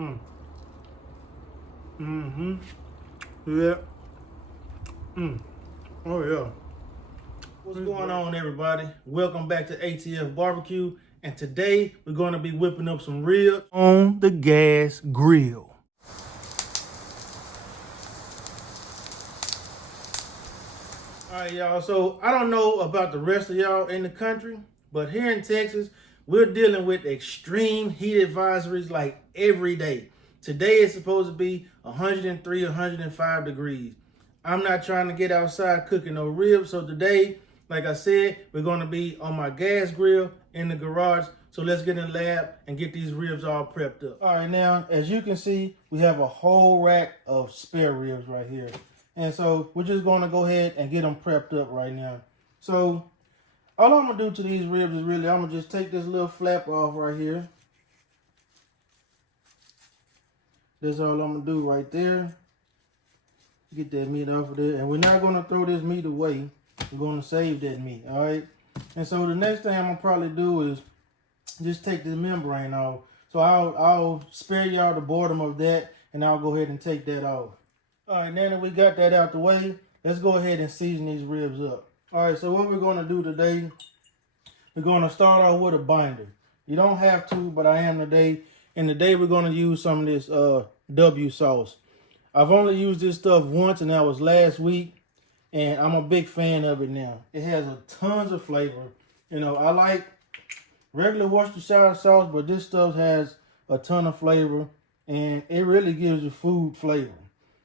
Mm. Mm-hmm. Yeah. Mm. Oh, yeah. What's going on, everybody? Welcome back to ATF Barbecue. And today, we're going to be whipping up some ribs on the gas grill. All right, y'all. So, I don't know about the rest of y'all in the country, but here in Texas, we're dealing with extreme heat advisories like every day. Today is supposed to be 103, 105 degrees. I'm not trying to get outside cooking no ribs. So today, like I said, we're going to be on my gas grill in the garage. So let's get in the lab and get these ribs all prepped up. All right, now, as you can see, we have a whole rack of spare ribs right here. And so we're just going to go ahead and get them prepped up right now. So all I'm going to do to these ribs is really, I'm going to just take this little flap off right here. That's all I'm going to do right there. Get that meat off of there. And we're not going to throw this meat away. We're going to save that meat, all right? And so the next thing I'm going to probably do is just take this membrane off. So I'll spare y'all the boredom of that, and I'll go ahead and take that off. All right, now that we got that out the way, let's go ahead and season these ribs up. All right, so what we're going to do today, we're going to start off with a binder. You don't have to, but I am today. And today we're going to use some of this W sauce. I've only used this stuff once, and that was last week. And I'm a big fan of it now. It has a tons of flavor. You know, I like regular Worcestershire sauce, but this stuff has a ton of flavor. And it really gives you food flavor.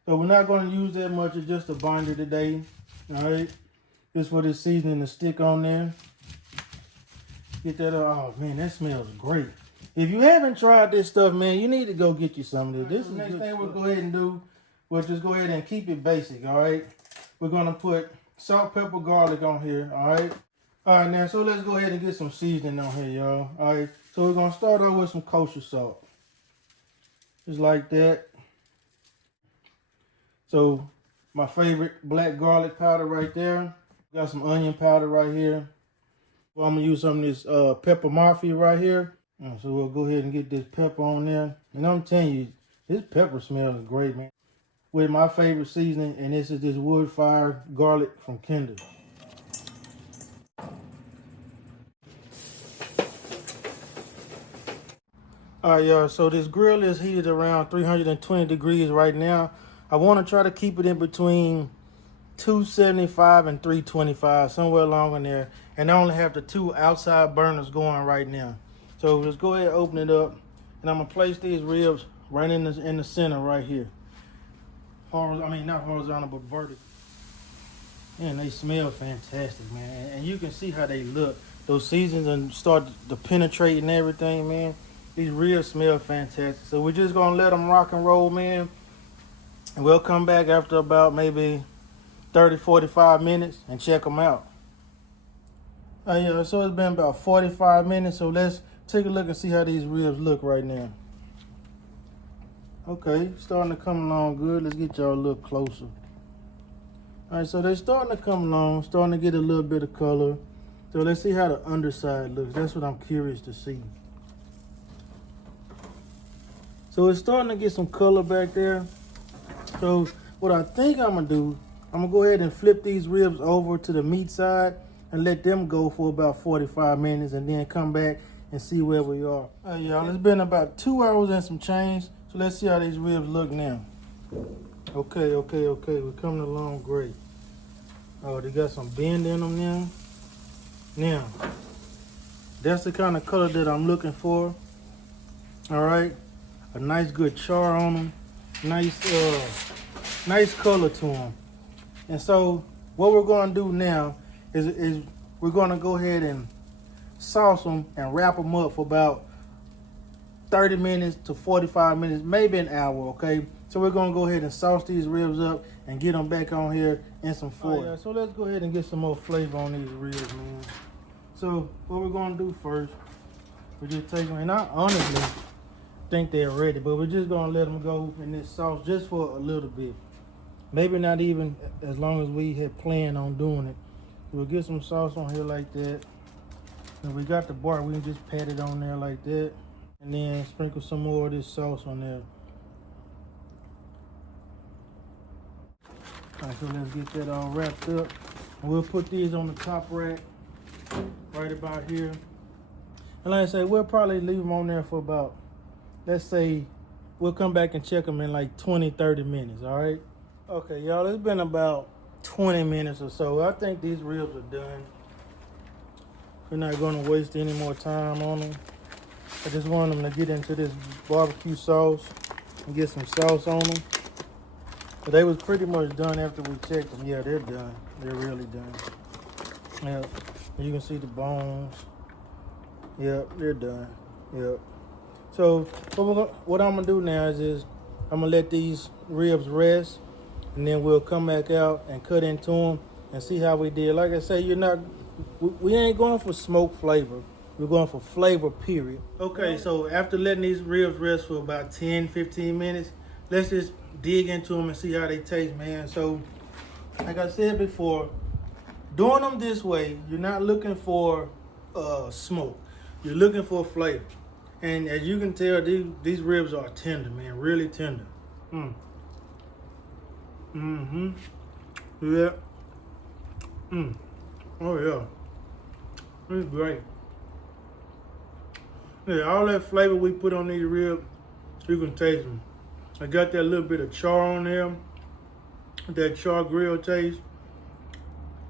So we're not going to use that much. It's just a binder today. All right. Just for this seasoning to stick on there. Get that. Oh, man, that smells great. If you haven't tried this stuff, man, you need to go get you some of this. This is the next thing we'll go ahead and do. We'll just go ahead and keep it basic, all right? We're going to put salt, pepper, garlic on here, all right? All right, now, so let's go ahead and get some seasoning on here, y'all. All right, so we're going to start off with some kosher salt. Just like that. So, my favorite black garlic powder right there. Got some onion powder right here. Well, I'm going to use some of this pepper mafia right here. So we'll go ahead and get this pepper on there. And I'm telling you, this pepper smells great, man. With my favorite seasoning, and this is this wood-fired garlic from Kinder. All right, y'all, so this grill is heated around 320 degrees right now. I want to try to keep it in between 275 and 325, somewhere along in there. And I only have the two outside burners going right now. So let's go ahead and open it up. And I'm going to place these ribs right in the center right here. Not horizontal, but vertical. Man, they smell fantastic, man. And you can see how they look. Those seasons and start to penetrate and everything, man. These ribs smell fantastic. So we're just going to let them rock and roll, man. And we'll come back after about maybe 30, 45 minutes and check them out. Yeah, so it's been about 45 minutes. So let's take a look and see how these ribs look right now. Okay, starting to come along good. Let's get y'all a little closer. All right, so they're starting to come along, starting to get a little bit of color. So let's see how the underside looks. That's what I'm curious to see. So it's starting to get some color back there. So what I think I'm gonna do, I'm gonna go ahead and flip these ribs over to the meat side and let them go for about 45 minutes and then come back and see where we are. All right, y'all, it's been about 2 hours and some change. So let's see how these ribs look now. Okay. We're coming along great. Oh, they got some bend in them now. Now, that's the kind of color that I'm looking for. All right. A nice good char on them. Nice color to them. And so what we're going to do now is we're going to go ahead and sauce them and wrap them up for about 30 minutes to 45 minutes, maybe an hour, okay? So we're going to go ahead and sauce these ribs up and get them back on here in some foil. Yeah, so let's go ahead and get some more flavor on these ribs, man. So what we're going to do first, we just take them, and I honestly think they're ready, but we're just going to let them go in this sauce just for a little bit. Maybe not even as long as we had planned on doing it. So we'll get some sauce on here like that. And we got the bar, we can just pat it on there like that. And then sprinkle some more of this sauce on there. All right, so let's get that all wrapped up. And we'll put these on the top rack right about here. And like I say, we'll probably leave them on there for about, let's say, we'll come back and check them in like 20, 30 minutes, all right? Okay, y'all, it's been about 20 minutes or so. I think these ribs are done. We're not gonna waste any more time on them. I just want them to get into this barbecue sauce and get some sauce on them. But they was pretty much done after we checked them. Yeah, they're done. They're really done. Yep, you can see the bones. Yep, they're done. Yep. So what I'm gonna do now is I'm gonna let these ribs rest, and then we'll come back out and cut into them and see how we did. Like I say, we ain't going for smoke flavor. We're going for flavor, period. Okay, so after letting these ribs rest for about 10, 15 minutes, let's just dig into them and see how they taste, man. So, like I said before, doing them this way, you're not looking for smoke. You're looking for flavor. And as you can tell, these ribs are tender, man, really tender. Yeah. Oh, yeah. It's great. Yeah, all that flavor we put on these ribs, you can taste them. I got that little bit of char on there, that char grill taste.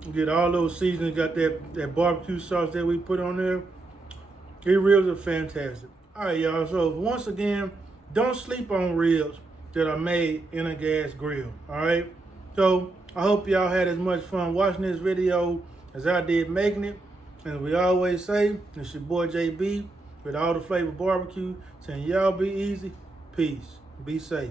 You get all those seasonings, got that barbecue sauce that we put on there. These ribs are fantastic. All right, y'all, so once again, don't sleep on ribs that are made in a gas grill, all right? So I hope y'all had as much fun watching this video as I did making it. And we always say, it's your boy JB with All the Flavor Barbecue, saying y'all be easy, peace, be safe.